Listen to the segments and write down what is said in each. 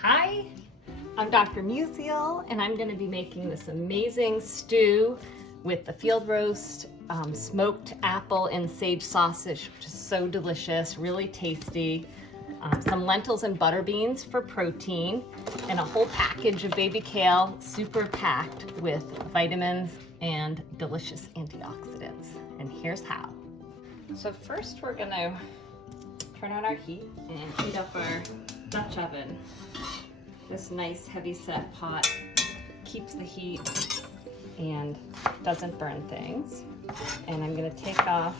Hi, I'm Dr. Musial, and I'm going to be making this amazing stew with the field roast smoked apple and sage sausage, which is so delicious, really tasty. Some lentils and butter beans for protein, and a whole package of baby kale, super packed with vitamins and delicious antioxidants. And here's how. So first we're going to turn on our heat and heat up our Dutch oven. This nice heavy set pot keeps the heat and doesn't burn things. And I'm going to take off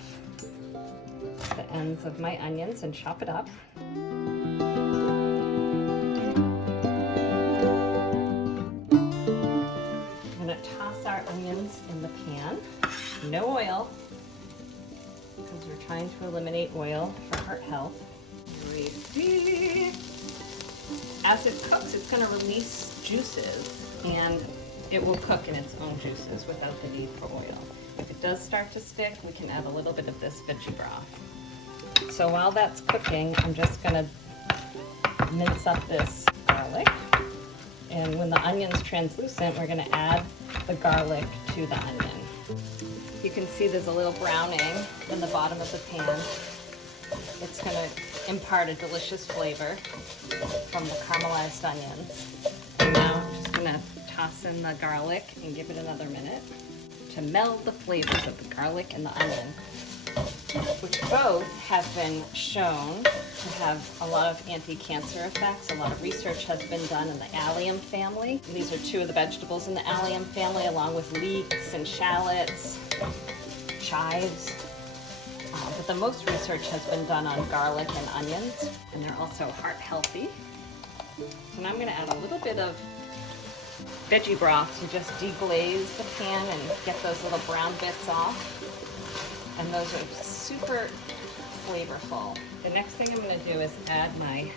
the ends of my onions and chop it up. I'm going to toss our onions in the pan. No oil, because we're trying to eliminate oil for heart health. As it cooks, it's going to release juices, and it will cook in its own juices without the need for oil. If it does start to stick, we can add a little bit of this veggie broth. So while that's cooking, I'm just going to mince up this garlic. And when the onion's translucent, we're going to add the garlic to the onion. You can see there's a little browning in the bottom of the pan. It's going to impart a delicious flavor from the caramelized onions. And now I'm just going to toss in the garlic and give it another minute to meld the flavors of the garlic and the onion, which both have been shown to have a lot of anti-cancer effects. A lot of research has been done in the allium family. These are two of the vegetables in the allium family, along with leeks and shallots, chives. But the most research has been done on garlic and onions, and they're also heart healthy. So now I'm going to add a little bit of veggie broth to just deglaze the pan and get those little brown bits off. And those are super flavorful. The next thing I'm going to do is add my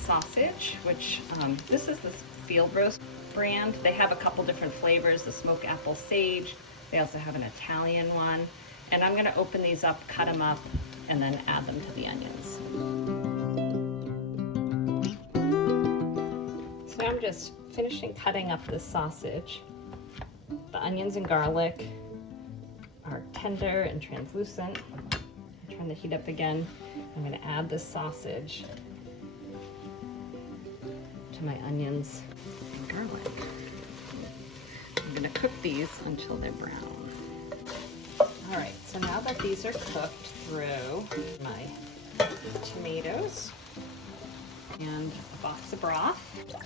sausage, which this is the Field Roast brand. They have a couple different flavors, the smoked apple sage. They also have an Italian one. And I'm going to open these up, cut them up, and then add them to the onions. So now I'm just finishing cutting up the sausage. The onions and garlic are tender and translucent. Turn the heat up again. I'm going to add the sausage to my onions and garlic. I'm going to cook these until they're brown. All right, so now that these are cooked through, my tomatoes and a box of broth.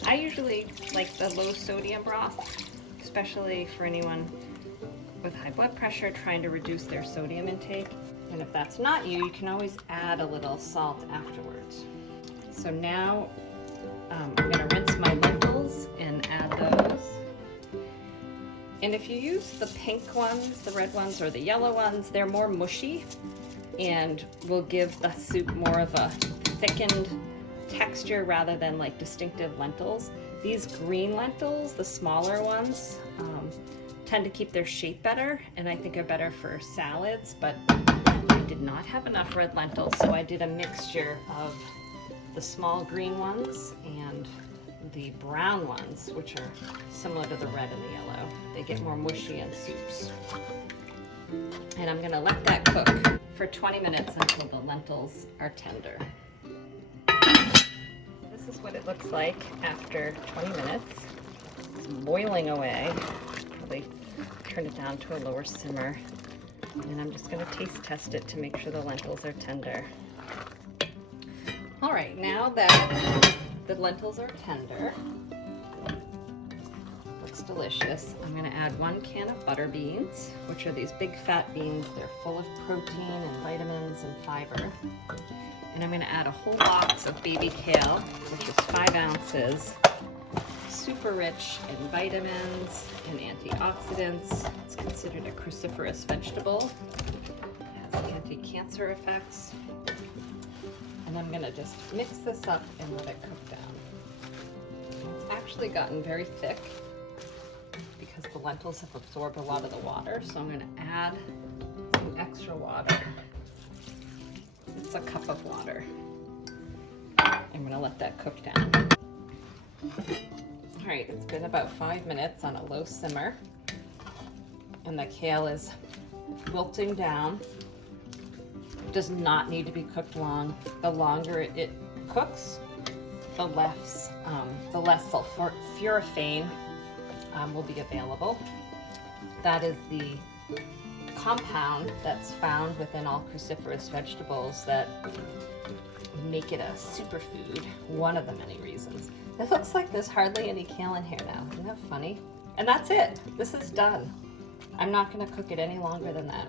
I usually like the low sodium broth, especially for anyone with high blood pressure trying to reduce their sodium intake. And if that's not you, you can always add a little salt afterwards. So now I'm going to rinse my lentils and add those. And if you use the pink ones, the red ones, or the yellow ones, they're more mushy and will give the soup more of a thickened texture rather than like distinctive lentils. These green lentils, the smaller ones, tend to keep their shape better, and I think are better for salads, but I did not have enough red lentils, so I did a mixture of the small green ones and the brown ones, which are similar to the red and the yellow. They get more mushy in soups. And I'm going to let that cook for 20 minutes until the lentils are tender. This is what it looks like after 20 minutes. It's boiling away. Probably turn it down to a lower simmer. And I'm just going to taste test it to make sure the lentils are tender. All right, now that the lentils are tender, looks delicious, I'm going to add 1 can of butter beans, which are these big fat beans. They're full of protein and vitamins and fiber. And I'm going to add a whole box of baby kale, which is 5 ounces. Super rich in vitamins and antioxidants. It's considered a cruciferous vegetable. It has anti-cancer effects. And I'm going to just mix this up and let it cook down. It's actually gotten very thick because the lentils have absorbed a lot of the water, so I'm going to add some extra water. This It's a cup of water. I'm gonna let that cook down. All right, it's been about 5 minutes on a low simmer, and the kale is wilting down. Does not need to be cooked long. The longer it cooks, the less sulforaphane will be available. That is the compound that's found within all cruciferous vegetables that make it a superfood, one of the many reasons. It looks like there's hardly any kale in here now. Isn't that funny? And that's it. This is done. I'm not going to cook it any longer than that.